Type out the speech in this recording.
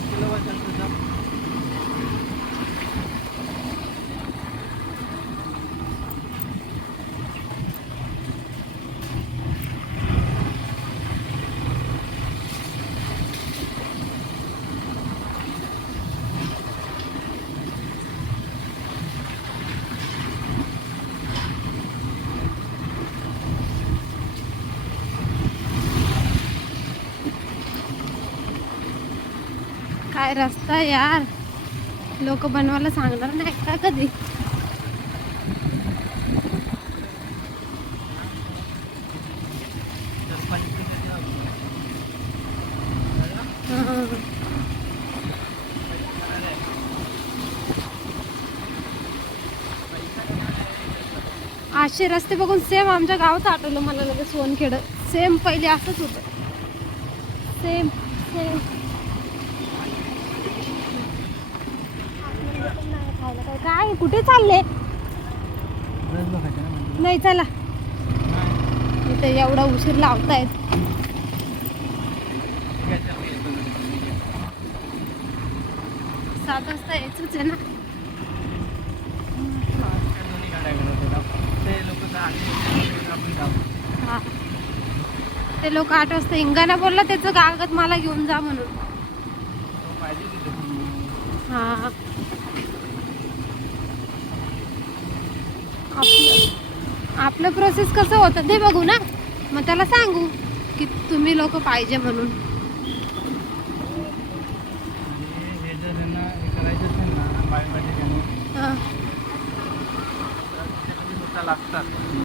Sino ba? काय रस्ता यार? लोक बनवायला सांगणार नाही का कधी? असे रस्ते बघून सेम आमच्या गावात आठवलं मला लगेच सोनखेड. सेम पहिले असंच होतं. सेम सेम काय? कुठे चालले? नाही चला. इथे एवढा उशीर लावतायत. सात वाजता यायचंच आहे ना. हा. ते लोक आठ वाजता इंगाना बोलला त्याचं कागद मला घेऊन जा म्हणून. हा. आपलं प्रोसेस कसं होतं ते बघू ना. मग त्याला सांगू की तुम्ही लोक पाहिजे म्हणून. लागतात?